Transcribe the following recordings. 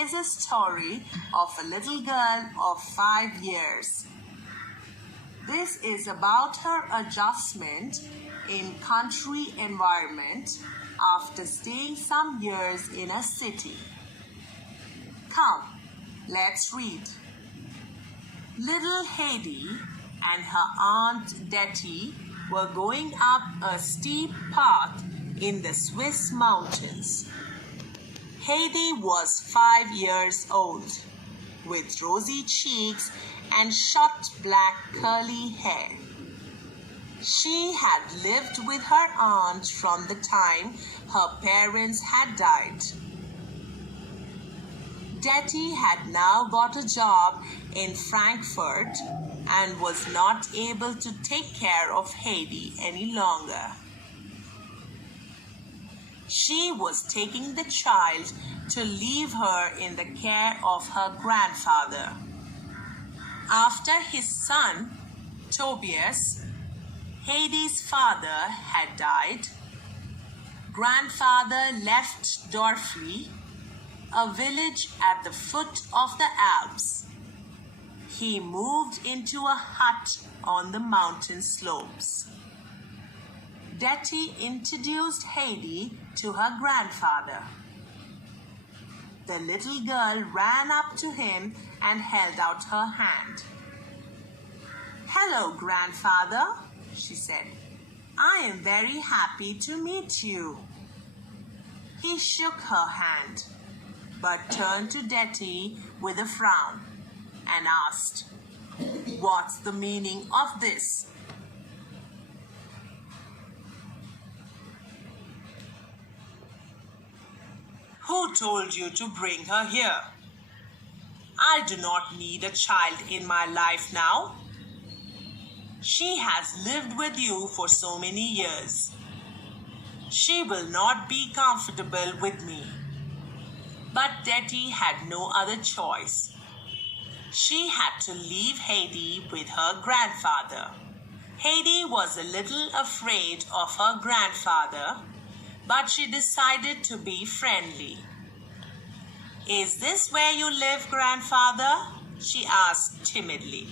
is a story of a little girl of 5 years. This is about her adjustment in country environment after staying some years in a city. Come, let's read. Little Heidi and her Aunt Detty were going up a steep path in the Swiss mountains. Heidi was 5 years old, with rosy cheeks and short black curly hair. She had lived with her aunt from the time her parents had died. Detty had now got a job in Frankfurt and was not able to take care of Heidi any longer. She was taking the child to leave her in the care of her grandfather. After his son, Tobias, Heidi's father, had died, grandfather left Dorfli, a village at the foot of the Alps. He moved into a hut on the mountain slopes. Detty introduced Heidi to her grandfather. The little girl ran up to him and held out her hand. "Hello, grandfather," she said. "I am very happy to meet you." He shook her hand, but turned to Detty with a frown and asked, "What's the meaning of this?" "Who told you to bring her here? I do not need a child in my life now. She has lived with you for so many years. She will not be comfortable with me." But Detty had no other choice. She had to leave Heidi with her grandfather. Heidi was a little afraid of her grandfather, but she decided to be friendly. "Is this where you live, grandfather?" she asked timidly.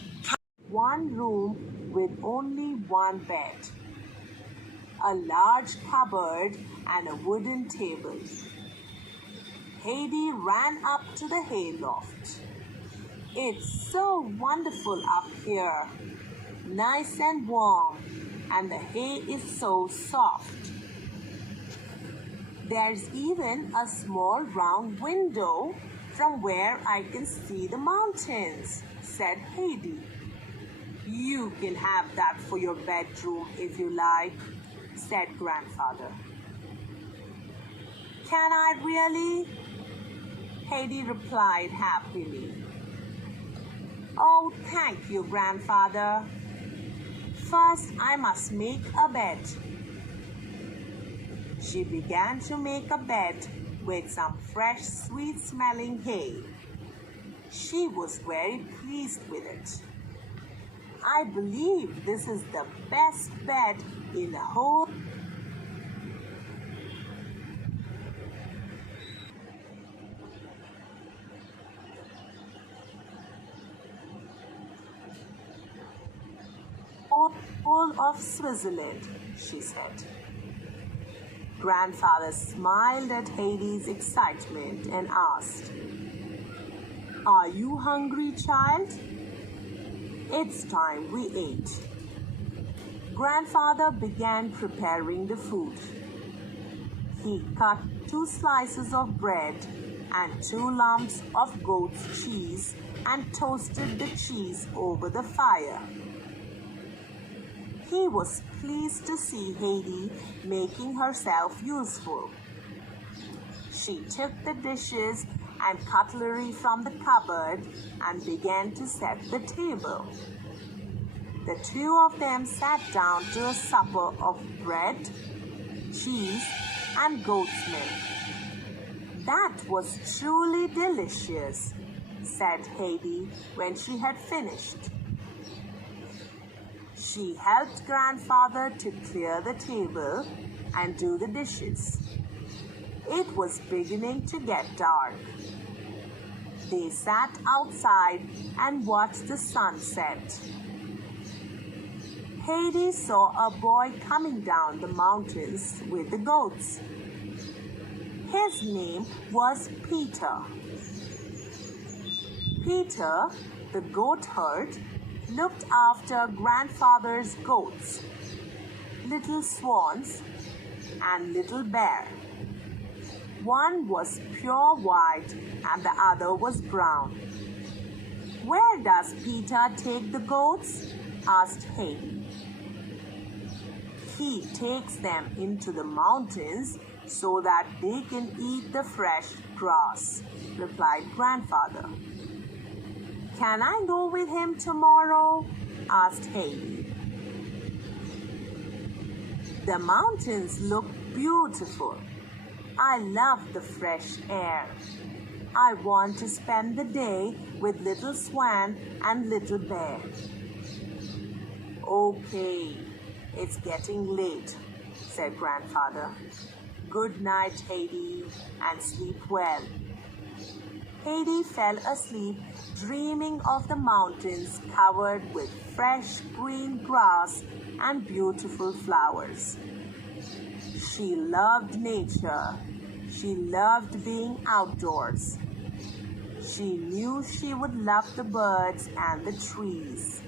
One room with only one bed, a large cupboard and a wooden table. Heidi ran up to the hayloft. "It's so wonderful up here, nice and warm, and the hay is so soft. There's even a small round window from where I can see the mountains," said Heidi. "You can have that for your bedroom if you like," said grandfather. "Can I really?" Heidi replied happily. "Oh, thank you, grandfather. First, I must make a bed." She began to make a bed with some fresh, sweet-smelling hay. She was very pleased with it. "I believe this is the best bed in the whole..." "All of Switzerland," she said. Grandfather smiled at Heidi's excitement and asked, "Are you hungry, child? It's time we ate." Grandfather began preparing the food. He cut 2 slices of bread and 2 lumps of goat's cheese and toasted the cheese over the fire. He was pleased to see Heidi making herself useful. She took the dishes and cutlery from the cupboard and began to set the table. The 2 of them sat down to a supper of bread, cheese, and goat's milk. "That was truly delicious," said Heidi when she had finished. She helped grandfather to clear the table and do the dishes. It was beginning to get dark. They sat outside and watched the sunset. Heidi saw a boy coming down the mountains with the goats. His name was Peter. Peter, the goat herd, looked after grandfather's goats, little swans and little bear. One was pure white and the other was brown. Where does Peter take the goats? Asked Heidi. He takes them into the mountains so that they can eat the fresh grass, replied grandfather. Can I go with him tomorrow? Asked Heidi. The mountains look beautiful. I love the fresh air. I want to spend the day with little swan and little bear. Okay, it's getting late, said grandfather. Good night, Heidi, and sleep well. Heidi fell asleep, dreaming of the mountains covered with fresh green grass and beautiful flowers. She loved nature. She loved being outdoors. She knew she would love the birds and the trees,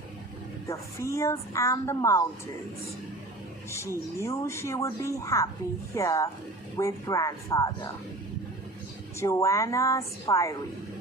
the fields and the mountains. She knew she would be happy here with grandfather. Joanna Spyri.